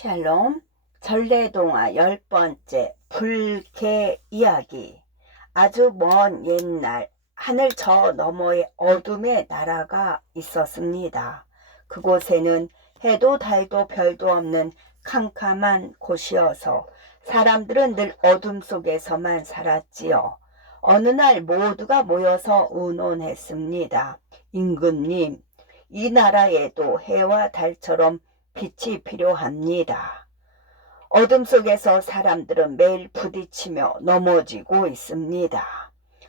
샬롬, 전래동화 10번째 불개 이야기. 아주 먼 옛날 하늘 저 너머에 어둠의 나라가 있었습니다. 그곳에는 해도 달도 별도 없는 캄캄한 곳이어서 사람들은 늘 어둠 속에서만 살았지요. 어느 날 모두가 모여서 의논했습니다. 임금님, 이 나라에도 해와 달처럼 빛이 필요합니다. 어둠 속에서 사람들은 매일 부딪히며 넘어지고 있습니다.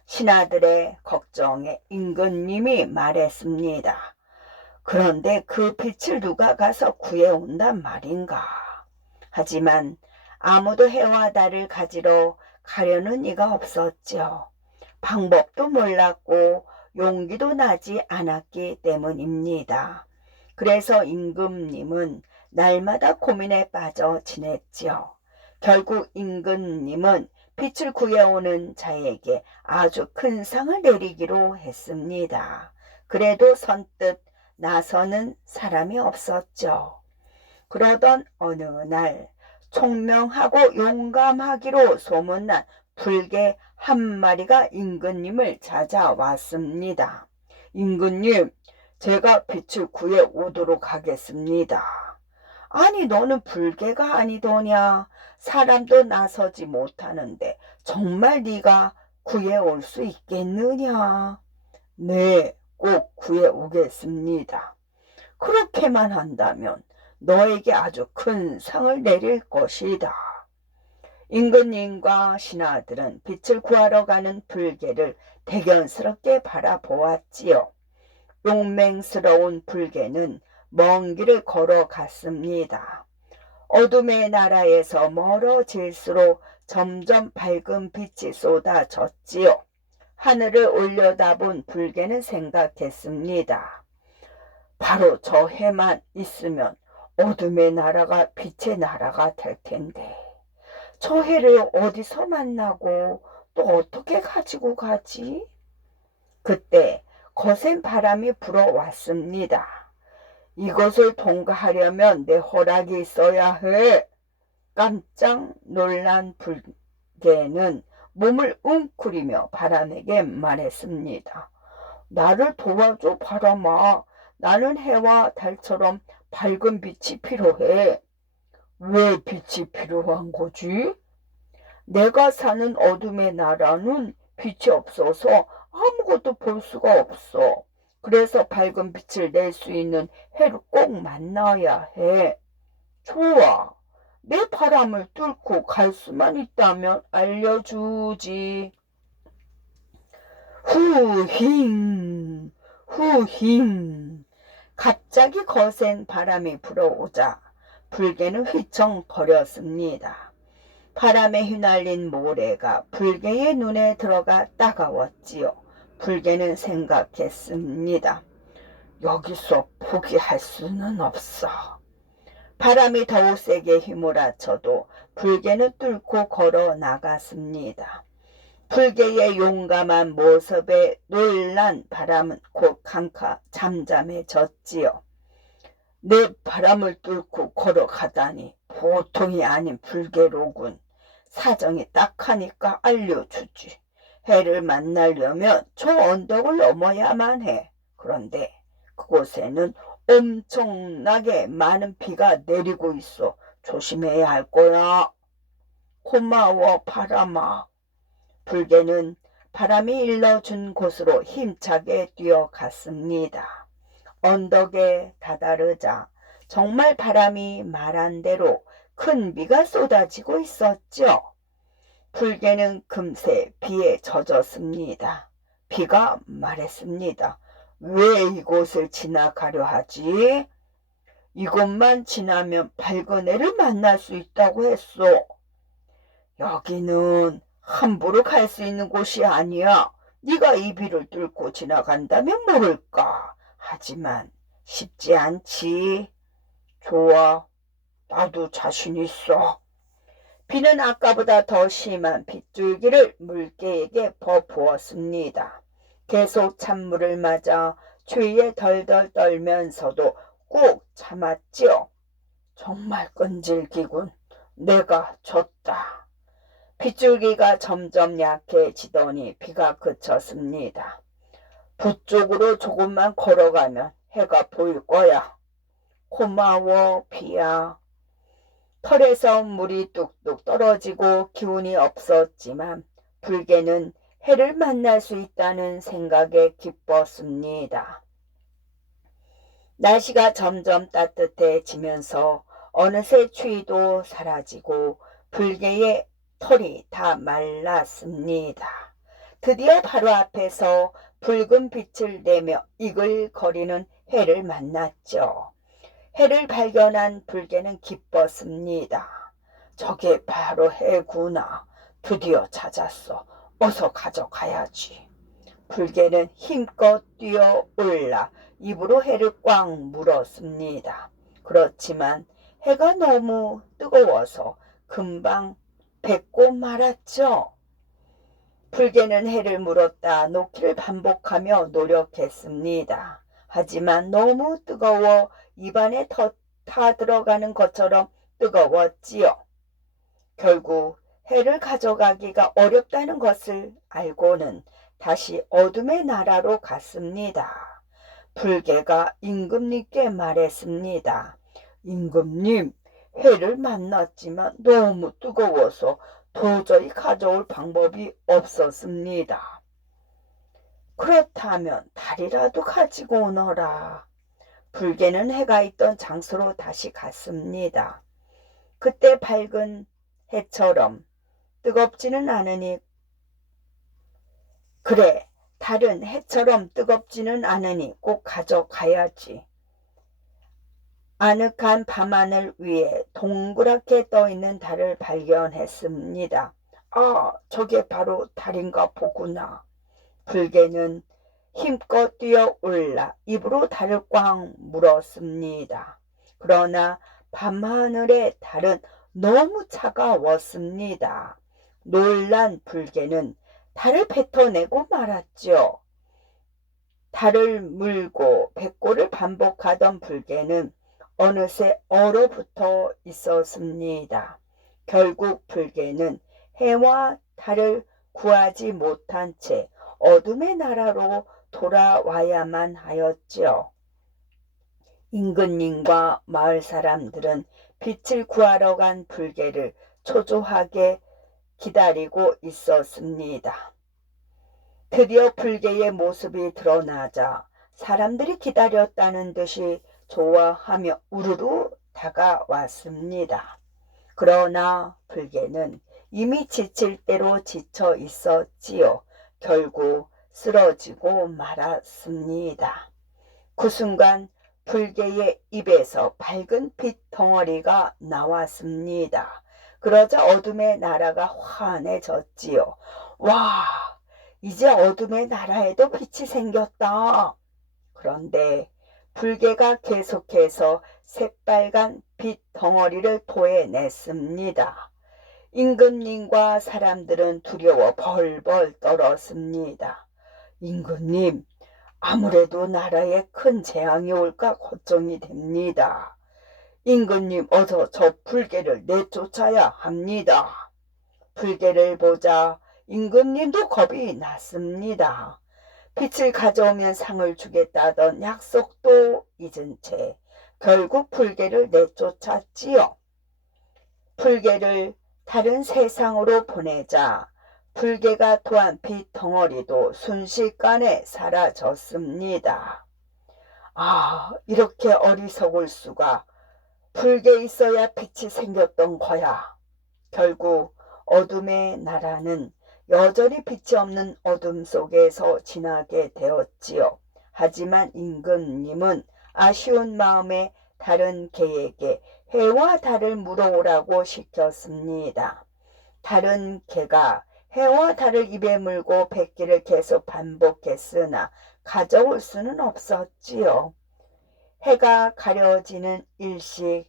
신하들의 걱정에 임금님이 말했습니다. 그런데 그 빛을 누가 가서 구해온단 말인가? 하지만 아무도 해와 달을 가지러 가려는 이가 없었죠. 방법도 몰랐고 용기도 나지 않았기 때문입니다. 그래서 임금님은 날마다 고민에 빠져 지냈지요. 결국 임금님은 빛을 구해오는 자에게 아주 큰 상을 내리기로 했습니다. 그래도 선뜻 나서는 사람이 없었죠. 그러던 어느 날 총명하고 용감하기로 소문난 불개 한 마리가 임금님을 찾아왔습니다. 임금님, 제가 빛을 구해 오도록 하겠습니다. 아니, 너는 불개가 아니더냐? 사람도 나서지 못하는데 정말 네가 구해 올 수 있겠느냐? 네, 꼭 구해 오겠습니다. 그렇게만 한다면 너에게 아주 큰 상을 내릴 것이다. 임금님과 신하들은 빛을 구하러 가는 불개를 대견스럽게 바라보았지요. 용맹스러운 불개는 먼 길을 걸어갔습니다. 어둠의 나라에서 멀어질수록 점점 밝은 빛이 쏟아졌지요. 하늘을 올려다본 불개는 생각했습니다. 바로 저 해만 있으면 어둠의 나라가 빛의 나라가 될 텐데 저 해를 어디서 만나고 또 어떻게 가지고 가지? 그때 거센 바람이 불어왔습니다. 이것을 통과하려면 내 허락이 있어야 해. 깜짝 놀란 불개는 몸을 웅크리며 바람에게 말했습니다. 나를 도와줘, 바람아. 나는 해와 달처럼 밝은 빛이 필요해. 왜 빛이 필요한 거지? 내가 사는 어둠의 나라는 빛이 없어서 아무것도 볼 수가 없어. 그래서 밝은 빛을 낼 수 있는 해를 꼭 만나야 해. 좋아. 내 바람을 뚫고 갈 수만 있다면 알려주지. 후힝, 후힝. 갑자기 거센 바람이 불어오자 불개는 휘청거렸습니다. 바람에 휘날린 모래가 불개의 눈에 들어가 따가웠지요. 불개는 생각했습니다. 여기서 포기할 수는 없어. 바람이 더욱 세게 휘몰아쳐도 불개는 뚫고 걸어 나갔습니다. 불개의 용감한 모습에 놀란 바람은 곧 잠잠해졌지요. 내 바람을 뚫고 걸어가다니 보통이 아닌 불개로군. 사정이 딱하니까 알려주지. 해를 만나려면 저 언덕을 넘어야만 해. 그런데 그곳에는 엄청나게 많은 비가 내리고 있어. 조심해야 할 거야. 고마워, 바람아. 불개는 바람이 일러준 곳으로 힘차게 뛰어갔습니다. 언덕에 다다르자 정말 바람이 말한 대로 큰 비가 쏟아지고 있었죠. 불개는 금세 비에 젖었습니다. 비가 말했습니다. 왜 이곳을 지나가려 하지? 이곳만 지나면 밝은 해를 만날 수 있다고 했어. 여기는 함부로 갈 수 있는 곳이 아니야. 네가 이 비를 뚫고 지나간다면 모를까. 하지만 쉽지 않지. 좋아, 나도 자신 있어. 비는 아까보다 더 심한 빗줄기를 물개에게 퍼부었습니다. 계속 찬물을 맞아 추위에 덜덜 떨면서도 꾹 참았지요. 정말 끈질기군. 내가 졌다. 빗줄기가 점점 약해지더니 비가 그쳤습니다. 북쪽으로 조금만 걸어가면 해가 보일 거야. 고마워, 비야. 털에서 물이 뚝뚝 떨어지고 기운이 없었지만 불개는 해를 만날 수 있다는 생각에 기뻤습니다. 날씨가 점점 따뜻해지면서 어느새 추위도 사라지고 불개의 털이 다 말랐습니다. 드디어 바로 앞에서 붉은 빛을 내며 이글거리는 해를 만났죠. 해를 발견한 불개는 기뻤습니다. 저게 바로 해구나. 드디어 찾았어. 어서 가져가야지. 불개는 힘껏 뛰어 올라 입으로 해를 꽉 물었습니다. 그렇지만 해가 너무 뜨거워서 금방 뱉고 말았죠. 불개는 해를 물었다 놓기를 반복하며 노력했습니다. 하지만 너무 뜨거워 입안에 타 들어가는 것처럼 뜨거웠지요. 결국 해를 가져가기가 어렵다는 것을 알고는 다시 어둠의 나라로 갔습니다. 불개가 임금님께 말했습니다. 임금님, 해를 만났지만 너무 뜨거워서 도저히 가져올 방법이 없었습니다. 그렇다면 달이라도 가지고 오너라. 불개는 해가 있던 장소로 다시 갔습니다. 그때 밝은 해처럼 뜨겁지는 않으니 그래, 달은 해처럼 뜨겁지는 않으니 꼭 가져가야지. 아늑한 밤하늘 위에 동그랗게 떠있는 달을 발견했습니다. 아, 저게 바로 달인가 보구나. 불개는 힘껏 뛰어 올라 입으로 달을 꽉 물었습니다. 그러나 밤하늘의 달은 너무 차가웠습니다. 놀란 불개는 달을 뱉어내고 말았죠. 달을 물고 뱉고를 반복하던 불개는 어느새 얼어붙어 있었습니다. 결국 불개는 해와 달을 구하지 못한 채 어둠의 나라로 돌아와야만 하였지요. 임금님과 마을 사람들은 빛을 구하러 간 불개를 초조하게 기다리고 있었습니다. 드디어 불개의 모습이 드러나자 사람들이 기다렸다는 듯이 좋아하며 우르르 다가왔습니다. 그러나 불개는 이미 지칠 대로 지쳐 있었지요. 결국 쓰러지고 말았습니다. 그 순간 불개의 입에서 밝은 빛 덩어리가 나왔습니다. 그러자 어둠의 나라가 환해졌지요. 와, 이제 어둠의 나라에도 빛이 생겼다. 그런데 불개가 계속해서 새빨간 빛 덩어리를 토해냈습니다. 임금님과 사람들은 두려워 벌벌 떨었습니다. 임금님, 아무래도 나라에 큰 재앙이 올까 걱정이 됩니다. 임금님, 어서 저 불개를 내쫓아야 합니다. 불개를 보자 임금님도 겁이 났습니다. 빛을 가져오면 상을 주겠다던 약속도 잊은 채 결국 불개를 내쫓았지요. 불개를 다른 세상으로 보내자 불개가 토한 빛 덩어리도 순식간에 사라졌습니다. 아, 이렇게 어리석을 수가. 불개에 있어야 빛이 생겼던 거야. 결국 어둠의 나라는 여전히 빛이 없는 어둠 속에서 지나게 되었지요. 하지만 임금님은 아쉬운 마음에 다른 개에게 해와 달을 물어오라고 시켰습니다. 다른 개가 해와 달을 입에 물고 뱉기를 계속 반복했으나 가져올 수는 없었지요. 해가 가려지는 일식,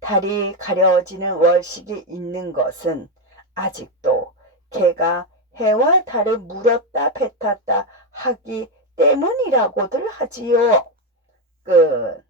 달이 가려지는 월식이 있는 것은 아직도 개가 해와 달을 물었다 뱉었다 하기 때문이라고들 하지요. 끝.